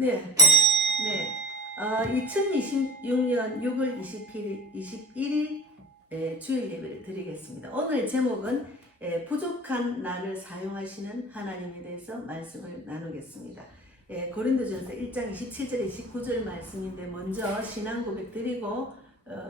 네, 네. 2026년 6월 21일 주일 예배를 드리겠습니다. 오늘 제목은 부족한 나를 사용하시는 하나님에 대해서 말씀을 나누겠습니다. 고린도전서 1장 27절 29절 말씀인데 먼저 신앙 고백 드리고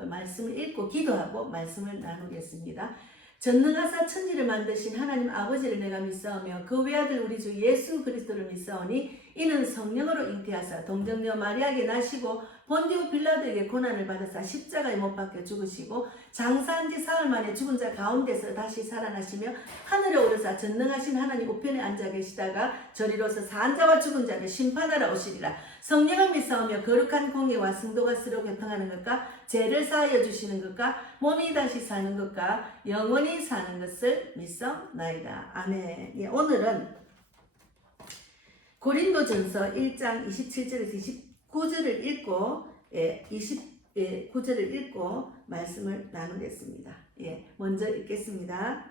말씀을 읽고 기도하고 말씀을 나누겠습니다. 전능하사 천지를 만드신 하나님 아버지를 내가 믿사오며 그 외아들 우리 주 예수 그리스도를 믿사오니 이는 성령으로 잉태하사 동정녀 마리아에게 나시고 본디오 빌라도에게 고난을 받으사 십자가에 못 박혀 죽으시고 장사한 지 사흘 만에 죽은 자 가운데서 다시 살아나시며 하늘에 오르사 전능하신 하나님 우편에 앉아 계시다가 저리로서 산 자와 죽은 자를 심판하러 오시리라. 성령을 믿사오며 거룩한 공의와 승도가 서로 교통하는 것과 죄를 사하여 주시는 것과 몸이 다시 사는 것과 영원히 사는 것을 믿사옵나이다. 아멘. 오늘은 고린도전서 1장 27절에서 29절을 읽고 29절을 읽고 말씀을 나누겠습니다. 먼저 읽겠습니다.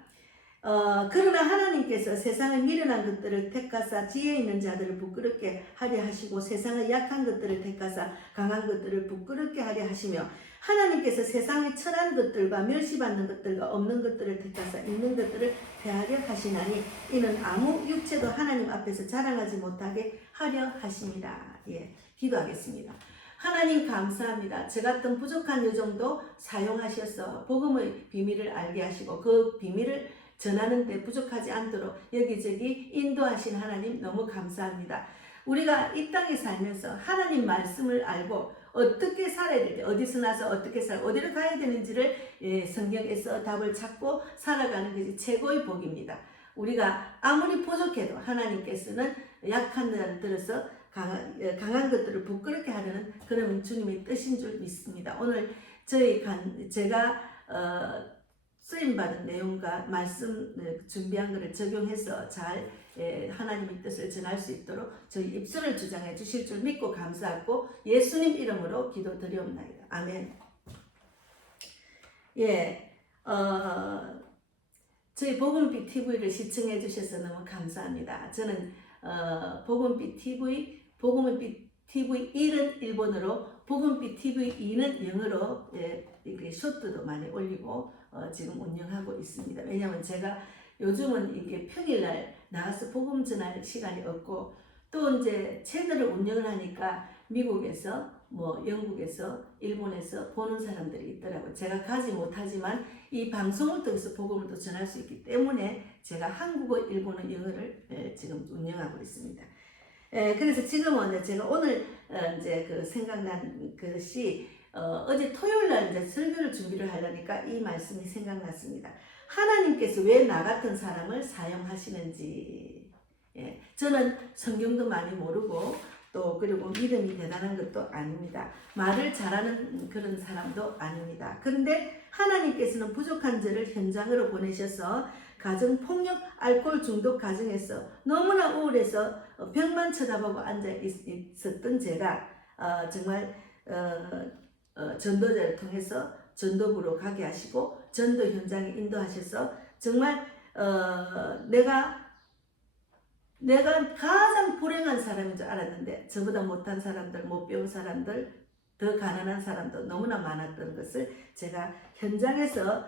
그러나 하나님께서 세상의 미련한 것들을 택하사 지혜 있는 자들을 부끄럽게 하려 하시고 세상의 약한 것들을 택하사 강한 것들을 부끄럽게 하려 하시며 하나님께서 세상의 천한 것들과 멸시받는 것들과 없는 것들을 택하사 있는 것들을 패하려 하시나니 이는 아무 육체도 하나님 앞에서 자랑하지 못하게 하려 하심이라. 기도하겠습니다. 하나님 감사합니다. 저 같은 부족한 요정도 사용하셔서 복음의 비밀을 알게 하시고 그 비밀을 전하는 데 부족하지 않도록 여기저기 인도하신 하나님 너무 감사합니다. 우리가 이 땅에 살면서 하나님 말씀을 알고 어떻게 살아야 될지, 어디서 나서 어떻게 살고 어디로 가야 되는지를 성경에서 답을 찾고 살아가는 것이 최고의 복입니다. 우리가 아무리 부족해도 하나님께서는 약한 자를 들어서 강한 것들을 부끄럽게 하려는 그런 주님의 뜻인 줄 믿습니다. 오늘 제가 쓰임받은 내용과 말씀 준비한 것을 적용해서 잘 하나님의 뜻을 전할 수 있도록 저희 입술을 주장해 주실 줄 믿고 감사하고 예수님 이름으로 기도드리옵나이다. 아멘. 저희 복음빛 TV를 시청해 주셔서 너무 감사합니다. 저는 복음빛 TV 1은 일본어로 복음빛 TV 2는 영어로 이렇게 쇼트도 많이 올리고 지금 운영하고 있습니다. 왜냐하면 제가 요즘은 이게 평일날 나가서 복음 전할 시간이 없고 또 이제 채널을 운영을 하니까 미국에서 영국에서 일본에서 보는 사람들이 있더라고요. 제가 가지 못하지만 이 방송을 통해서 복음을 또 전할 수 있기 때문에 제가 한국어, 일본어, 영어를 지금 운영하고 있습니다. 그래서 지금은 제가 오늘 이제 그 생각난 것이 어제 토요일 날 이제 설교를 준비를 하려니까 이 말씀이 생각났습니다. 하나님께서 왜 나 같은 사람을 사용하시는지. 저는 성경도 많이 모르고 또 그리고 믿음이 대단한 것도 아닙니다. 말을 잘하는 그런 사람도 아닙니다. 그런데 하나님께서는 부족한 저를 현장으로 보내셔서 가정 폭력, 알코올 중독 가정에서 너무나 우울해서 벽만 쳐다보고 앉아 있었던 제가 정말 전도자를 통해서 전도부로 가게 하시고 전도 현장에 인도하셔서 정말 내가 가장 불행한 사람인 줄 알았는데 저보다 못한 사람들, 못 배운 사람들, 더 가난한 사람도 너무나 많았던 것을 제가 현장에서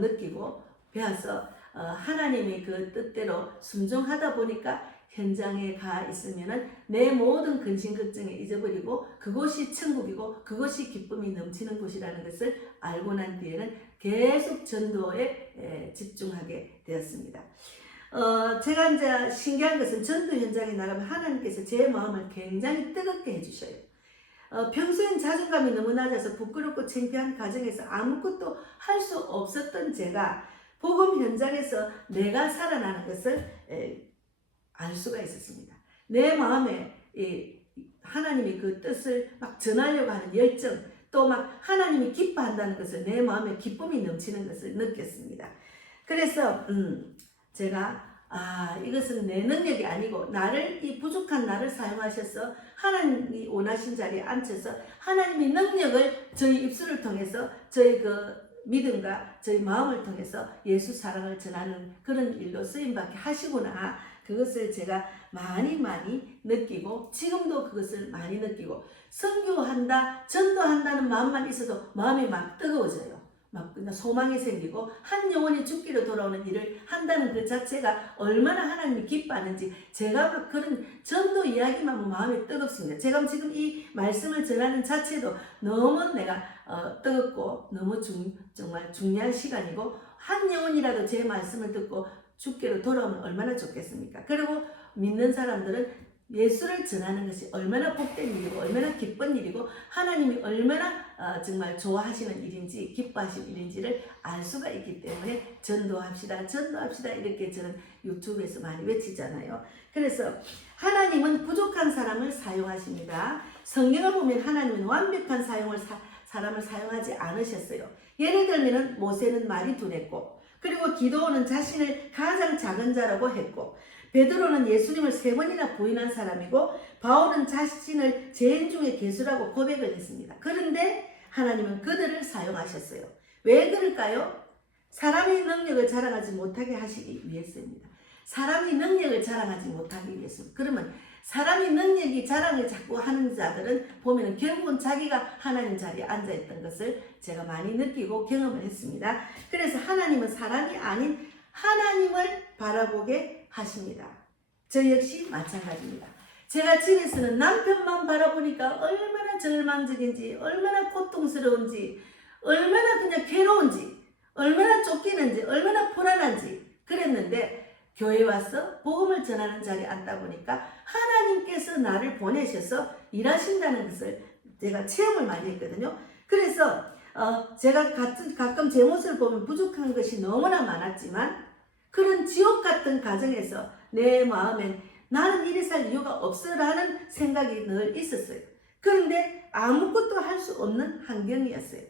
느끼고 배워서 하나님의 그 뜻대로 순종하다 보니까 현장에 가 있으면은 내 모든 근심 걱정을 잊어버리고 그곳이 천국이고 그것이 기쁨이 넘치는 곳이라는 것을 알고 난 뒤에는 계속 전도에 집중하게 되었습니다. 제가 이제 신기한 것은 전도 현장에 나가면 하나님께서 제 마음을 굉장히 뜨겁게 해주셔요. 평소엔 자존감이 너무 낮아서 부끄럽고 창피한 가정에서 아무것도 할 수 없었던 제가 복음 현장에서 내가 살아나는 것을 알 수가 있었습니다. 내 마음에 하나님이 그 뜻을 막 전하려고 하는 열정, 또 막 하나님이 기뻐한다는 것을 내 마음에 기쁨이 넘치는 것을 느꼈습니다. 그래서 제가 이것은 내 능력이 아니고 이 부족한 나를 사용하셔서 하나님이 원하신 자리에 앉혀서 하나님의 능력을 저희 입술을 통해서 저희 그 믿음과 저희 마음을 통해서 예수 사랑을 전하는 그런 일로 쓰임받게 하시구나. 그것을 제가 많이 느끼고 지금도 그것을 많이 느끼고 선교한다, 전도한다는 마음만 있어도 마음이 막 뜨거워져요. 막 그냥 소망이 생기고 한 영혼이 죽기로 돌아오는 일을 한다는 그 자체가 얼마나 하나님이 기뻐하는지 제가 막 그런 전도 이야기만 하면 마음이 뜨겁습니다. 제가 지금 이 말씀을 전하는 자체도 너무 내가 뜨겁고 너무 정말 중요한 시간이고 한 영혼이라도 제 말씀을 듣고 죽기로 돌아오면 얼마나 좋겠습니까? 그리고 믿는 사람들은 예수를 전하는 것이 얼마나 복된 일이고 얼마나 기쁜 일이고 하나님이 얼마나 정말 좋아하시는 일인지 기뻐하시는 일인지를 알 수가 있기 때문에 전도합시다 이렇게 저는 유튜브에서 많이 외치잖아요. 그래서 하나님은 부족한 사람을 사용하십니다. 성경을 보면 하나님은 완벽한 사람을 사용하지 않으셨어요. 예를 들면 모세는 말이 둔했고 그리고 기도원은 자신을 가장 작은 자라고 했고 베드로는 예수님을 3번이나 부인한 사람이고 바울은 자신을 죄인 중에 괴수라고 고백을 했습니다. 그런데 하나님은 그들을 사용하셨어요. 왜 그럴까요? 사람의 능력을 자랑하지 못하게 하시기 위해서입니다. 사람이 능력을 자랑하지 못하기 위해서. 그러면 사람이 능력이 자랑을 자꾸 하는 자들은 보면 결국은 자기가 하나님 자리에 앉아있던 것을 제가 많이 느끼고 경험을 했습니다. 그래서 하나님은 사람이 아닌 하나님을 바라보게 하십니다. 저 역시 마찬가지입니다. 제가 집에서는 남편만 바라보니까 얼마나 절망적인지 얼마나 고통스러운지 얼마나 그냥 괴로운지 얼마나 쫓기는지 얼마나 불안한지 그랬는데 교회 와서 복음을 전하는 자리에 앉다 보니까 하나님께서 나를 보내셔서 일하신다는 것을 제가 체험을 많이 했거든요. 그래서 제가 가끔 제 모습을 보면 부족한 것이 너무나 많았지만 그런 지옥 같은 가정에서 내 마음엔 나는 이래 살 이유가 없어라는 생각이 늘 있었어요. 그런데 아무것도 할 수 없는 환경이었어요.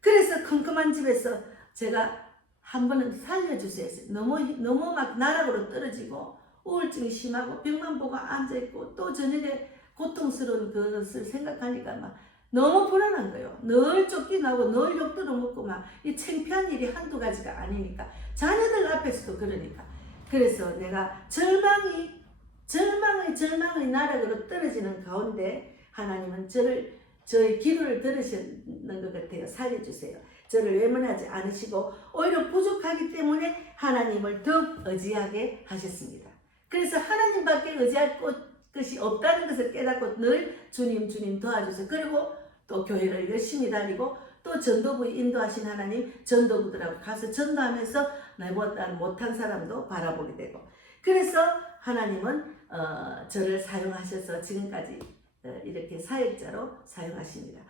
그래서 컴컴한 집에서 제가 한 번은 살려주세요. 너무 막 나락으로 떨어지고 우울증이 심하고 병만 보고 앉아있고 또 저녁에 고통스러운 그것을 생각하니까 막 너무 불안한 거예요. 늘 쫓겨나고 늘 욕도 먹고 막 이 창피한 일이 한두 가지가 아니니까 자녀들 앞에서도 그러니까 그래서 내가 절망의 나락으로 떨어지는 가운데 하나님은 저의 기도를 들으시는 것 같아요. 살려주세요. 저를 외면하지 않으시고 오히려 부족하기 때문에 하나님을 더욱 의지하게 하셨습니다. 그래서 하나님밖에 의지할 것이 없다는 것을 깨닫고 늘 주님 도와주세요. 그리고 또 교회를 열심히 다니고 또 전도부에 인도하신 하나님 전도부들하고 가서 전도하면서 나보다 못한 사람도 바라보게 되고 그래서 하나님은 저를 사용하셔서 지금까지 이렇게 사역자로 사용하십니다.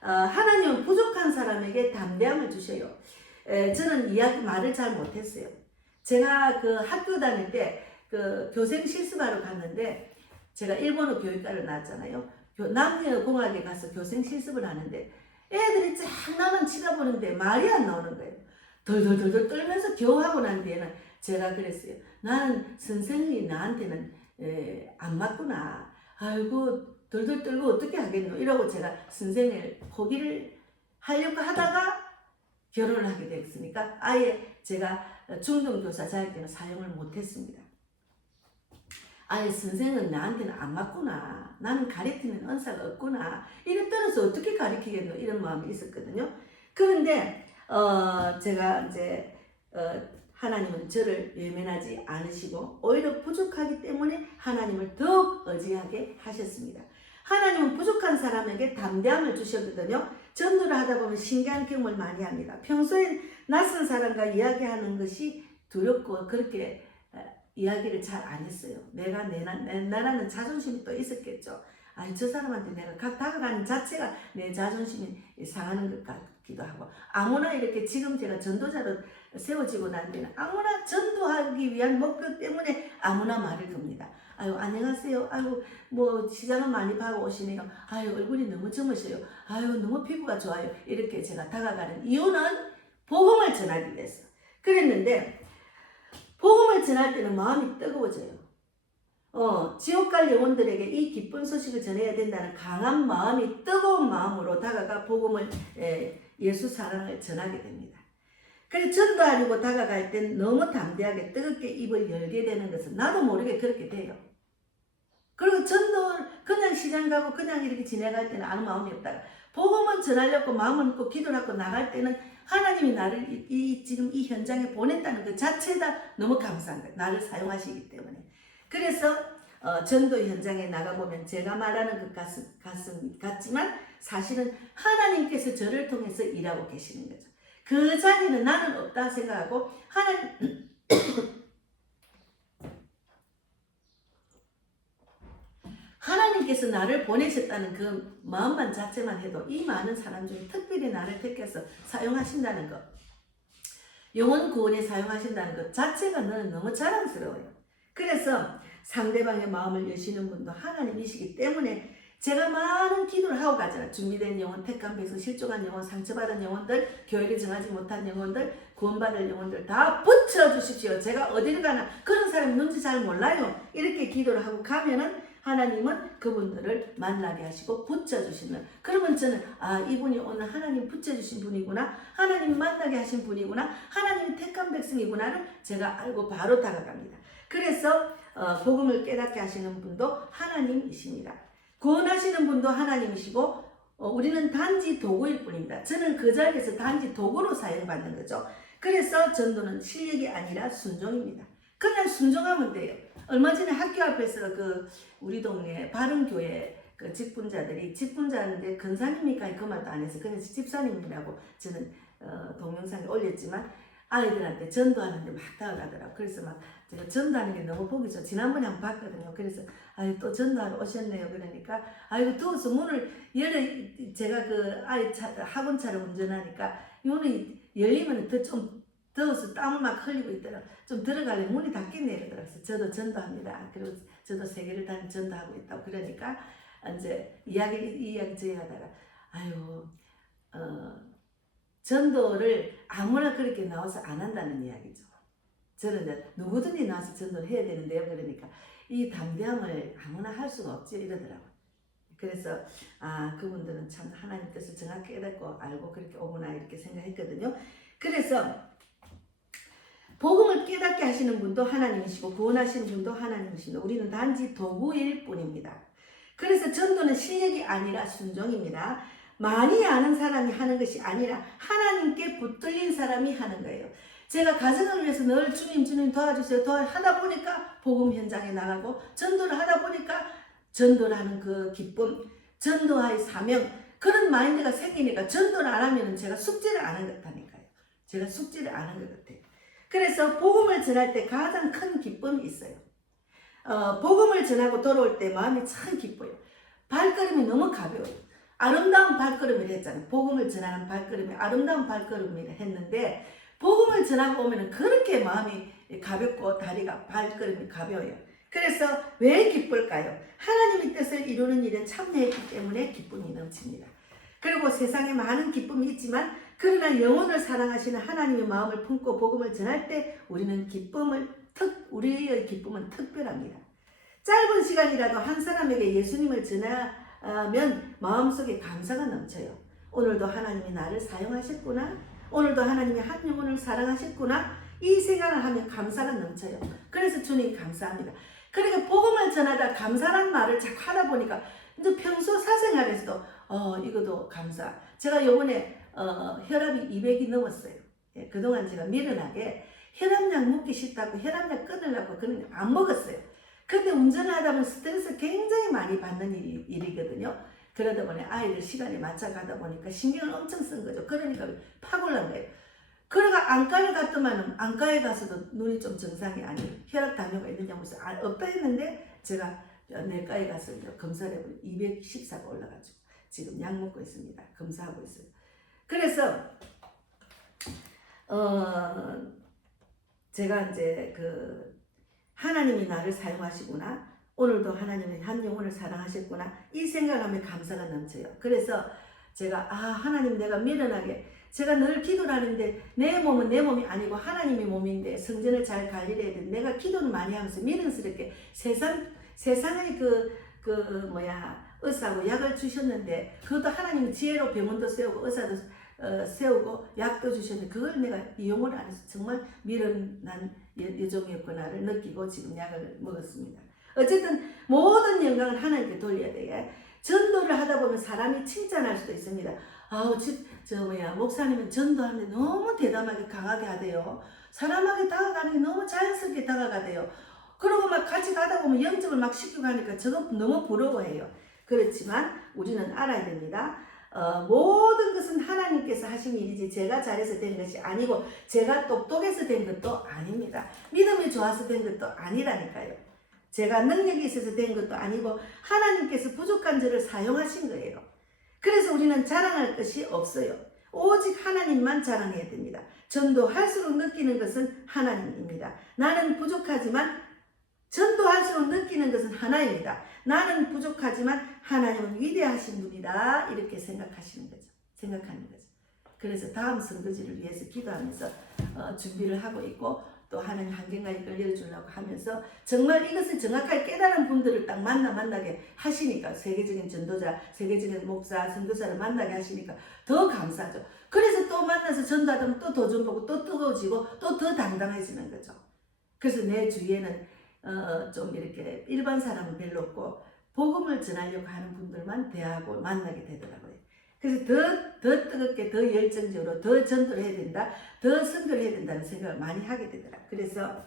하나님은 부족한 사람에게 담대함을 주셔요. 저는 말을 잘 못했어요. 제가 그 학교 다닐 때 그 교생 실습하러 갔는데 제가 일본어 교육과를 나왔잖아요. 남녀공학에 가서 교생 실습을 하는데 애들이 쫙 나만 치다보는데 말이 안 나오는 거예요. 덜덜덜 떨면서 겨우 하고 난 뒤에는 제가 그랬어요. 나는 선생님이 나한테는 안 맞구나. 아이고 덜덜 떨고 어떻게 하겠노 이러고 제가 선생을 포기를 하려고 하다가 결혼을 하게 됐으니까 아예 제가 중등교사 자격증을 사용을 못했습니다. 아예 선생은 나한테는 안 맞구나. 나는 가르치는 은사가 없구나. 이래 떨어서 어떻게 가르치겠노? 이런 마음이 있었거든요. 그런데 제가 이제 하나님은 저를 외면하지 않으시고 오히려 부족하기 때문에 하나님을 더욱 의지하게 하셨습니다. 하나님은 부족한 사람에게 담대함을 주셨거든요. 전도를 하다 보면 신기한 경험을 많이 합니다. 평소엔 낯선 사람과 이야기하는 것이 두렵고 그렇게 이야기를 잘 안 했어요. 내가 나라는 자존심이 또 있었겠죠. 아니 저 사람한테 내가 다가가는 자체가 내 자존심이 상하는 것 같기도 하고 아무나 이렇게 지금 제가 전도자로 세워지고 난 뒤는 아무나 전도하기 위한 목표 때문에 아무나 말을 겁니다. 아유 안녕하세요. 아유 뭐 시장을 많이 봐고 오시네요. 아유 얼굴이 너무 젊으셔요. 아유 너무 피부가 좋아요. 이렇게 제가 다가가는 이유는 복음을 전하기 위해서 그랬는데 복음을 전할 때는 마음이 뜨거워져요. 지옥 갈 영혼들에게 이 기쁜 소식을 전해야 된다는 강한 마음이 뜨거운 마음으로 다가가 복음을 예수 사랑을 전하게 됩니다. 그래서 전도하려고 다가갈 땐 너무 담대하게 뜨겁게 입을 열게 되는 것은 나도 모르게 그렇게 돼요. 그리고 전도 그냥 시장 가고 그냥 이렇게 지나갈 때는 아무 마음이 없다가 복음은 전하려고 마음을 먹고 기도를 하고 나갈 때는 하나님이 나를 지금 이 현장에 보냈다는 그 자체가 너무 감사한 거예요. 나를 사용하시기 때문에. 그래서 전도 현장에 나가보면 제가 말하는 것 같지만 사실은 하나님께서 저를 통해서 일하고 계시는 거죠. 그 자리는 나는 없다 생각하고 하나님께서 나를 보내셨다는 그 마음만 자체만 해도 이 많은 사람 중에 특별히 나를 택해서 사용하신다는 것, 영혼 구원에 사용하신다는 것 자체가 너는 너무 자랑스러워요. 그래서 상대방의 마음을 여시는 분도 하나님이시기 때문에 제가 많은 기도를 하고 가잖아요. 준비된 영혼, 택한 백성, 실족한 영혼, 상처받은 영혼들, 교회를 정하지 못한 영혼들, 구원받을 영혼들 다 붙여주십시오. 제가 어디를 가나 그런 사람이 뭔지 잘 몰라요. 이렇게 기도를 하고 가면은 하나님은 그분들을 만나게 하시고 붙여주시는, 그러면 저는 이분이 오늘 하나님 붙여주신 분이구나, 하나님 만나게 하신 분이구나, 하나님 택한 백성이구나를 제가 알고 바로 다가갑니다. 그래서 복음을 깨닫게 하시는 분도 하나님이십니다. 구원하시는 분도 하나님이시고 우리는 단지 도구일 뿐입니다. 저는 그 자리에서 단지 도구로 사용받는 거죠. 그래서 전도는 실력이 아니라 순종입니다. 그냥 순종하면 돼요. 얼마 전에 학교 앞에서 우리 동네 바른교회 직분자인데 근사님이니까 그 말도 안 해서 그냥 집사님이라고 저는 동영상에 올렸지만 아이들한테 전도하는데 막 다가가더라고. 그래서 막 제가 전도하는 게 너무 보기 좋아. 지난번에 한번 봤거든요. 그래서 또 전도하러 오셨네요. 그러니까 아이고 더워서 문을 제가 아이 학원차를 운전하니까 문이 열리면 좀 더워서 땀을 막 흘리고 있더라고. 좀 들어가려면 문이 닫겠네 이러더라고요. 저도 전도합니다. 그리고 저도 세계를 다니며 전도하고 있다고. 그러니까 이제 이야기 저희하다가 전도를 아무나 그렇게 나와서 안 한다는 이야기죠. 저는 이제 누구든지 나와서 전도를 해야 되는데요. 그러니까 이 담대함을 아무나 할 수가 없지 이러더라고요. 그래서 그분들은 참 하나님 뜻을 정확히 깨닫고 알고 그렇게 오구나 이렇게 생각했거든요. 그래서 복음을 깨닫게 하시는 분도 하나님이시고 구원하시는 분도 하나님이십니다. 우리는 단지 도구일 뿐입니다. 그래서 전도는 실력이 아니라 순종입니다. 많이 아는 사람이 하는 것이 아니라 하나님께 붙들린 사람이 하는 거예요. 제가 가정을 위해서 늘 주님 도와주세요 하다 보니까 복음 현장에 나가고 전도를 하다 보니까 전도를 하는 그 기쁨, 전도의 사명, 그런 마인드가 생기니까 전도를 안 하면 제가 숙제를 안 한 것 같다니까요. 제가 숙제를 안 한 것 같아요. 그래서 복음을 전할 때 가장 큰 기쁨이 있어요. 복음을 전하고 돌아올 때 마음이 참 기뻐요. 발걸음이 너무 가벼워요. 아름다운 발걸음을 했잖아요. 복음을 전하는 발걸음이 아름다운 발걸음을 했는데 복음을 전하고 오면 그렇게 마음이 가볍고 발걸음이 가벼워요. 그래서 왜 기쁠까요? 하나님의 뜻을 이루는 일은 참여했기 때문에 기쁨이 넘칩니다. 그리고 세상에 많은 기쁨이 있지만 그러나 영혼을 사랑하시는 하나님의 마음을 품고 복음을 전할 때 우리의 기쁨은 특별합니다. 짧은 시간이라도 한 사람에게 예수님을 전하면 마음속에 감사가 넘쳐요. 오늘도 하나님이 나를 사용하셨구나. 오늘도 하나님이 한 영혼을 사랑하셨구나. 이 생각을 하면 감사가 넘쳐요. 그래서 주님 감사합니다. 그러니까 복음을 전하다 감사란 말을 자꾸 하다 보니까 이제 평소 사생활에서도 이것도 감사. 제가 요번에 혈압이 200이 넘었어요. 예, 그동안 제가 미련하게 혈압약 먹기 싫다고 혈압약 끊으려고 그런 안 먹었어요. 근데 운전하다 보면 스트레스 굉장히 많이 받는 일이거든요. 그러다 보니 아이들 시간에 맞춰 가다 보니까 신경을 엄청 쓴 거죠. 그러니까 팍 올라온 거예요. 그러니까 안과를 갔더만 안과에 가서도 눈이 좀 정상이 아니에요. 혈압 당뇨가 있느냐고 해서 없다 했는데 제가 내과에 가서 검사를 해보니 214가 올라가지고 지금 약 먹고 있습니다. 검사하고 있어요. 그래서 제가 이제 하나님이 나를 사용하시구나. 오늘도 하나님이 한 영혼을 사랑하셨구나. 이 생각하면 감사가 넘쳐요. 그래서 제가 하나님 내가 미련하게 제가 늘 기도를 하는데 내 몸은 내 몸이 아니고 하나님의 몸인데 성전을 잘 관리를 해야 돼. 내가 기도를 많이 하면서 미련스럽게 세상의 의사하고 약을 주셨는데 그것도 하나님이 지혜로 병원도 세우고 의사도 세우고 약도 주셨는데 그걸 내가 이용을 안 해서 정말 미련난 여종이었구나를 느끼고 지금 약을 먹었습니다. 어쨌든 모든 영광을 하나님께 돌려야 돼. 전도를 하다 보면 사람이 칭찬할 수도 있습니다. 아우 목사님은 전도하는데 너무 대담하게 강하게 하대요. 사람에게 다가가는 게 너무 자연스럽게 다가가대요. 그러고 막 같이 가다 보면 영접을 막 시키고 하니까 저거 너무 부러워해요. 그렇지만 우리는 알아야 됩니다. 모든 것은 하나님께서 하신 일이지 제가 잘해서 된 것이 아니고 제가 똑똑해서 된 것도 아닙니다. 믿음이 좋아서 된 것도 아니라니까요. 제가 능력이 있어서 된 것도 아니고 하나님께서 부족한 저를 사용하신 거예요. 그래서 우리는 자랑할 것이 없어요. 오직 하나님만 자랑해야 됩니다. 전도할수록 느끼는 것은 하나님입니다. 나는 부족하지만 전도할수록 느끼는 것은 하나입니다. 나는 부족하지만 하나님은 위대하신 분이다. 이렇게 생각하는 거죠. 그래서 다음 선거지를 위해서 기도하면서 준비를 하고 있고 또 하나님 한경까지 열려주려고 하면서 정말 이것을 정확하게 깨달은 분들을 딱 만나게 하시니까 세계적인 전도자, 세계적인 목사, 선교사를 만나게 하시니까 더 감사하죠. 그래서 또 만나서 전도하다 보면 또 더 좀 보고 또 뜨거워지고 또 더 당당해지는 거죠. 그래서 내 주위에는 좀 이렇게 일반 사람은 별로 없고 복음을 전하려고 하는 분들만 대하고 만나게 되더라고요. 그래서 더 뜨겁게 더 열정적으로 더 전도를 해야 된다, 더 선교를 해야 된다는 생각을 많이 하게 되더라고요. 그래서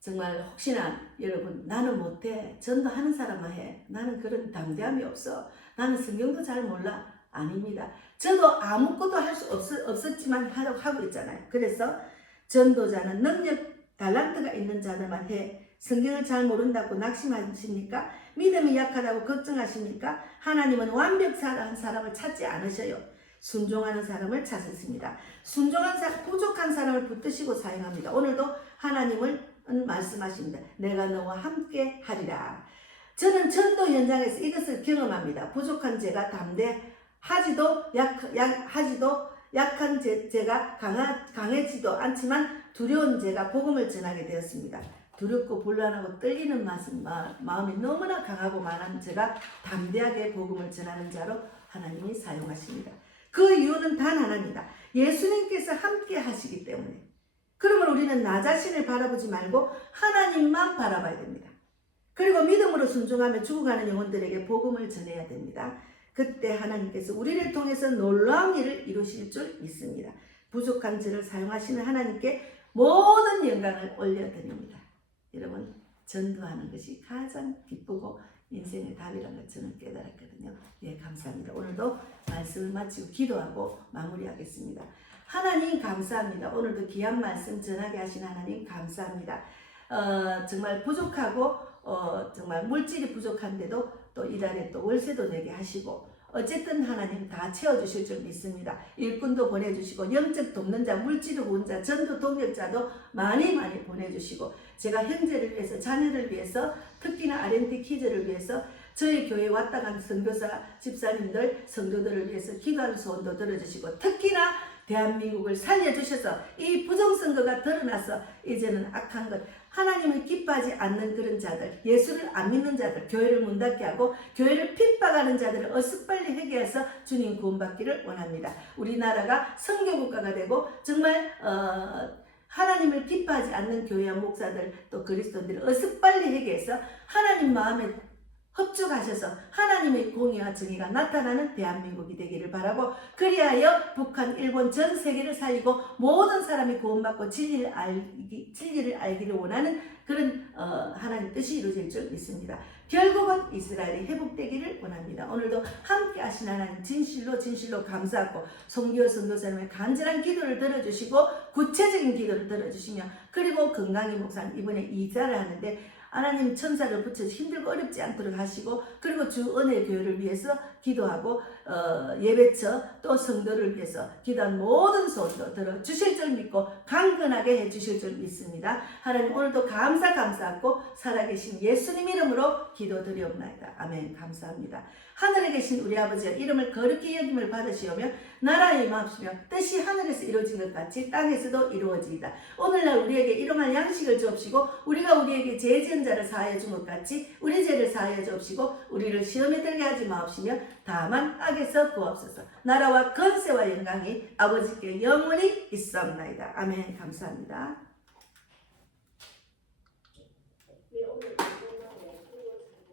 정말 혹시나 여러분 나는 못해, 전도하는 사람만 해, 나는 그런 담대함이 없어, 나는 성경도 잘 몰라, 아닙니다. 저도 아무것도 할 수 없었지만 하고 있잖아요. 그래서 전도자는 능력, 달란트가 있는 자들만 해. 성경을 잘 모른다고 낙심하십니까? 믿음이 약하다고 걱정하십니까? 하나님은 완벽한 사람을 찾지 않으셔요. 순종하는 사람을 찾으십니다. 부족한 사람을 붙드시고 사용합니다. 오늘도 하나님은 말씀하십니다. 내가 너와 함께 하리라. 저는 전도 현장에서 이것을 경험합니다. 부족한 제가 담대하지도 약한 제가 강해지도 않지만 두려운 제가 복음을 전하게 되었습니다. 두렵고 불안하고 떨리는 마음이 너무나 강하고 많은 제가 담대하게 복음을 전하는 자로 하나님이 사용하십니다. 그 이유는 단 하나입니다. 예수님께서 함께 하시기 때문에. 그러면 우리는 나 자신을 바라보지 말고 하나님만 바라봐야 됩니다. 그리고 믿음으로 순종하며 죽어가는 영혼들에게 복음을 전해야 됩니다. 그때 하나님께서 우리를 통해서 놀라운 일을 이루실 줄 믿습니다. 부족한 저를 사용하시는 하나님께 모든 영광을 올려드립니다. 여러분, 전도하는 것이 가장 기쁘고 인생의 답이라는 걸 저는 깨달았거든요. 예, 감사합니다. 오늘도 말씀을 마치고 기도하고 마무리하겠습니다. 하나님 감사합니다. 오늘도 귀한 말씀 전하게 하신 하나님 감사합니다. 정말 부족하고 정말 물질이 부족한데도 또 이달에 또 월세도 내게 하시고 어쨌든 하나님 다 채워주실 줄 믿습니다. 일꾼도 보내주시고 영적 돕는 자, 물질을 본 자, 전도 동력자도 많이 보내주시고 제가 형제를 위해서, 자녀를 위해서, 특히나 R&D 키즈를 위해서 저희 교회에 왔다 간 선교사, 집사님들, 성도들을 위해서 기도하는 소원도 들어주시고 특히나 대한민국을 살려주셔서 이 부정선거가 드러나서 이제는 악한 것, 하나님을 기뻐하지 않는 그런 자들, 예수를 안 믿는 자들, 교회를 문 닫게 하고 교회를 핍박하는 자들을 어스빨리 회개해서 주님 구원받기를 원합니다. 우리나라가 선교국가가 되고 정말 하나님을 기뻐하지 않는 교회와 목사들 또 그리스도인들을 어스빨리 회개해서 하나님 마음에 협조하셔서 하나님의 공의와 정의가 나타나는 대한민국이 되기를 바라고 그리하여 북한, 일본 전 세계를 살리고 모든 사람이 구원받고 진리를 알기를 원하는 그런 하나님 뜻이 이루어질 줄 믿습니다. 결국은 이스라엘이 회복되기를 원합니다. 오늘도 함께 하신 하나님 진실로 감사하고 송기호 선교사님의 간절한 기도를 들어주시고 구체적인 기도를 들어주시며 그리고 건강히 목사님 이번에 이사를 하는데 하나님 천사를 붙여서 힘들고 어렵지 않도록 하시고 그리고 주 은혜 교회를 위해서 기도하고 예배처 또 성도를 위해서 기도한 모든 소원도 들어주실 줄 믿고 강건하게 해주실 줄 믿습니다. 하나님 오늘도 감사하고 살아계신 예수님 이름으로 기도드리옵나이다. 아멘. 감사합니다. 하늘에 계신 우리 아버지여 이름을 거룩히 여김을 받으시오며 나라에 임하옵시며 뜻이 하늘에서 이루어진 것 같이 땅에서도 이루어지이다. 오늘날 우리에게 일용할 양식을 주옵시고 우리가 우리에게 죄 지은 자를 사하여 준 것 같이 우리 죄를 사하여 주옵시고 우리를 시험에 들게 하지 마옵시며 다만 악에서 구하옵소서. 나라와 권세와 영광이 아버지께 영원히 있사옵나이다. 아멘. 감사합니다.